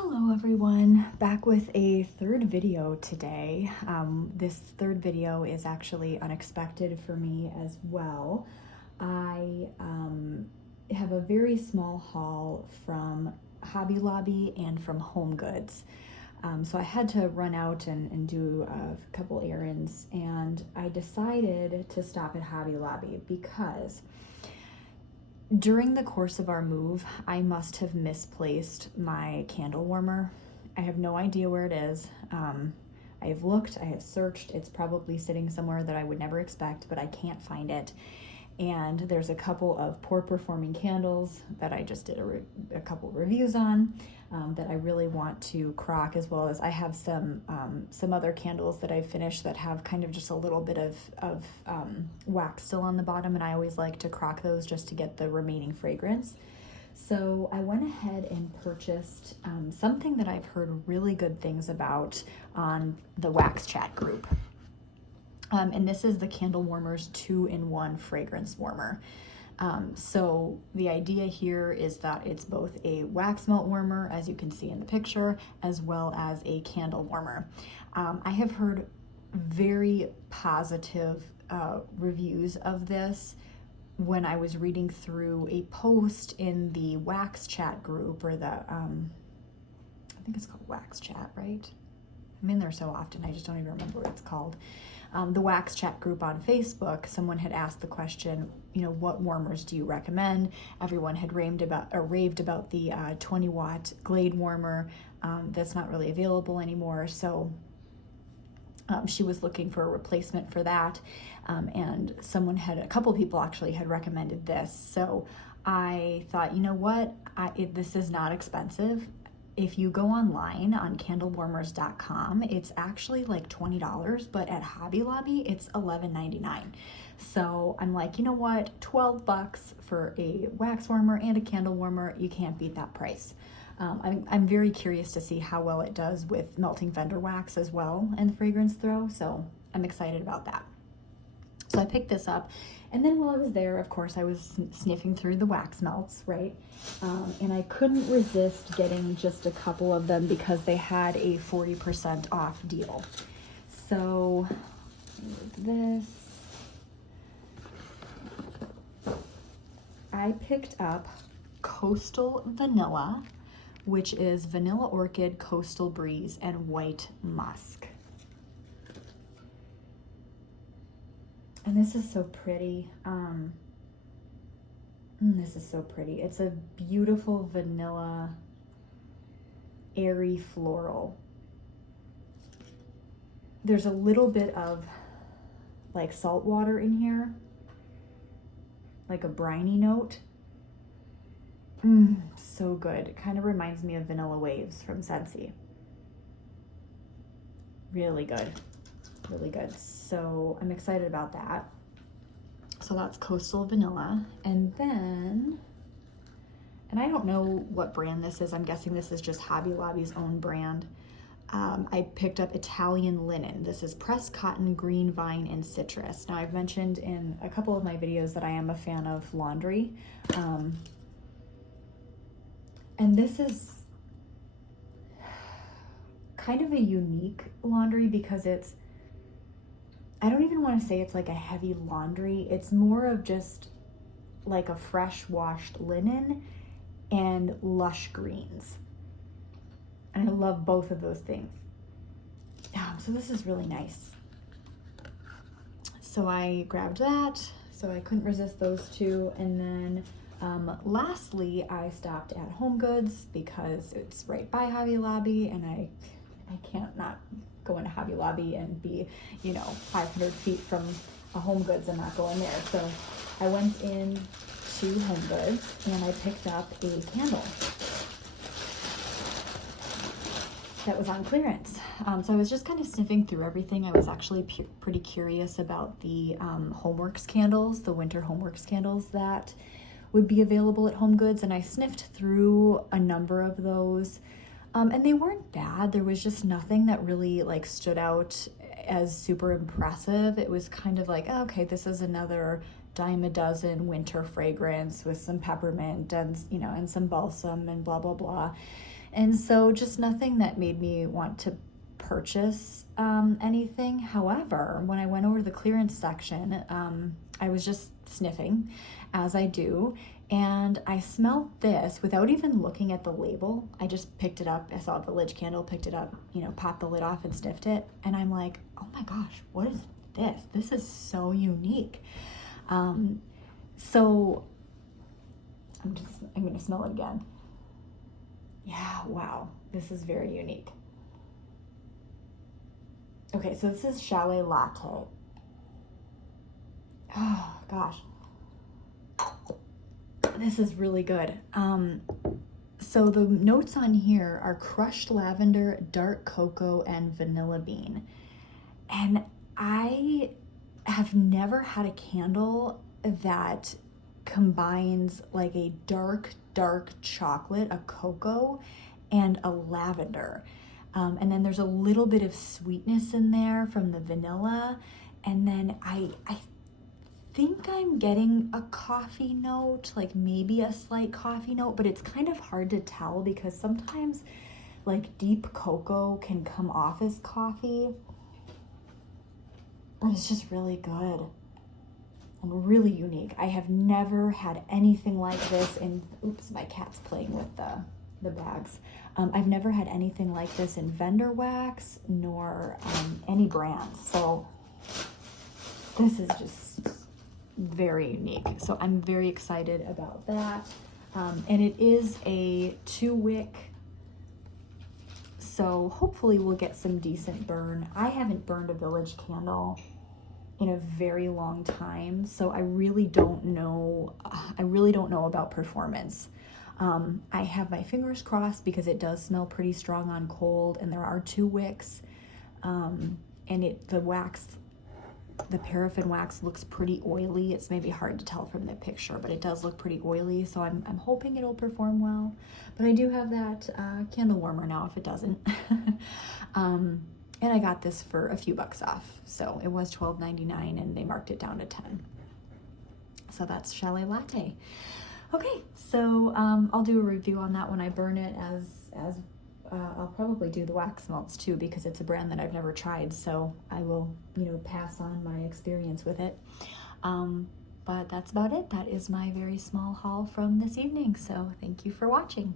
Hello everyone, back with a third video today. This third video is actually unexpected for me as well. I have a very small haul from Hobby Lobby and from Homegoods. So I had to run out and do a couple errands, and I decided to stop at Hobby Lobby because during the course of our move, I must have misplaced my candle warmer. I have no idea where it is. I have looked, I have searched. It's probably sitting somewhere that I would never expect, but I can't find it. And there's a couple of poor performing candles that I just did a couple reviews on that I really want to crock, as well as I have some other candles that I've finished that have kind of just a little bit of wax still on the bottom, and I always like to crock those just to get the remaining fragrance. So I went ahead and purchased something that I've heard really good things about on the Wax Chat group. And this is the Candle Warmers 2-in-1 fragrance warmer. So the idea here is that it's both a wax melt warmer, as you can see in the picture, as well as a candle warmer. I have heard very positive reviews of this when I was reading through a post in the Wax Chat group, or the, I think it's called Wax Chat, right? I'm in there so often, I just don't even remember what it's called. The Wax Chat group on Facebook, someone had asked the question, what warmers do you recommend? Everyone had raved about the 20-watt Glade warmer that's not really available anymore. So she was looking for a replacement for that, and a couple people actually had recommended this. So I thought, this is not expensive. If you go online on candlewarmers.com, it's actually like $20, but at Hobby Lobby, it's $11.99. So I'm like, $12 for a wax warmer and a candle warmer, you can't beat that price. I'm very curious to see how well it does with melting fender wax as well and fragrance throw, so I'm excited about that. So I picked this up, and then while I was there, of course, I was sniffing through the wax melts, right? And I couldn't resist getting just a couple of them because they had a 40% off deal. So this, I picked up Coastal Vanilla, which is Vanilla Orchid, Coastal Breeze, and White Musk. And this is so pretty. This is so pretty. It's a beautiful vanilla, airy floral. There's a little bit of like salt water in here, like a briny note. So good. It kind of reminds me of Vanilla Waves from Scentsy. Really good. Really good. So I'm excited about that. So that's Coastal Vanilla. And then, and I don't know what brand this is. I'm guessing this is just Hobby Lobby's own brand. I picked up Italian Linen. This is pressed cotton, green vine, and citrus. Now, I've mentioned in a couple of my videos that I am a fan of laundry. And this is kind of a unique laundry because I don't even want to say it's like a heavy laundry. It's more of just like a fresh washed linen and lush greens. And I love both of those things. So this is really nice. So I grabbed that. So I couldn't resist those two. And then lastly, I stopped at Homegoods because it's right by Hobby Lobby, and I can't not go into Hobby Lobby and be, 500 feet from a Homegoods and not go in there. So I went in to Homegoods and I picked up a candle that was on clearance. So I was just kind of sniffing through everything. I was actually pretty curious about the Homeworks candles, the winter Homeworks candles that would be available at Homegoods, and I sniffed through a number of those. And they weren't bad. There was just nothing that really stood out as super impressive. It was kind of like, oh, okay, this is another dime a dozen winter fragrance with some peppermint and, and some balsam and blah, blah, blah. And so just nothing that made me want to purchase anything. However, when I went over to the clearance section, I was just sniffing, as I do, and I smelled this without even looking at the label. I just picked it up. I saw a village candle, picked it up, you know, popped the lid off and sniffed it. And I'm like, oh my gosh, what is this? This is so unique. So I'm gonna smell it again. Yeah, wow, this is very unique. Okay, so this is Chalet Latte. Oh gosh, this is really good. So the notes on here are crushed lavender, dark cocoa, and vanilla bean. And I have never had a candle that combines like a dark chocolate, a cocoa, and a lavender. And then there's a little bit of sweetness in there from the vanilla. And then I think I'm getting a coffee note, like maybe a slight coffee note, but it's kind of hard to tell because sometimes like deep cocoa can come off as coffee. But it's just really good and really unique. I have never had anything like this in, oops, my cat's playing with the bags. I've never had anything like this in vendor wax nor any brand. So this is just very unique. So I'm very excited about that. And it is a 2-wick, so hopefully we'll get some decent burn. I haven't burned a village candle in a very long time, so I really don't know about performance. I have my fingers crossed because it does smell pretty strong on cold, and there are 2 wicks, and the paraffin wax looks pretty oily. It's maybe hard to tell from the picture, but it does look pretty oily, so I'm hoping it'll perform well. But I do have that candle warmer now if it doesn't. And I got this for a few bucks off. So it was $12.99 and they marked it down to $10. So that's Chalet Latte. Okay, so I'll do a review on that when I burn it, as I'll probably do the wax melts too, because it's a brand that I've never tried, so I will, you know, pass on my experience with it. But that's about it. That is my very small haul from this evening, so thank you for watching.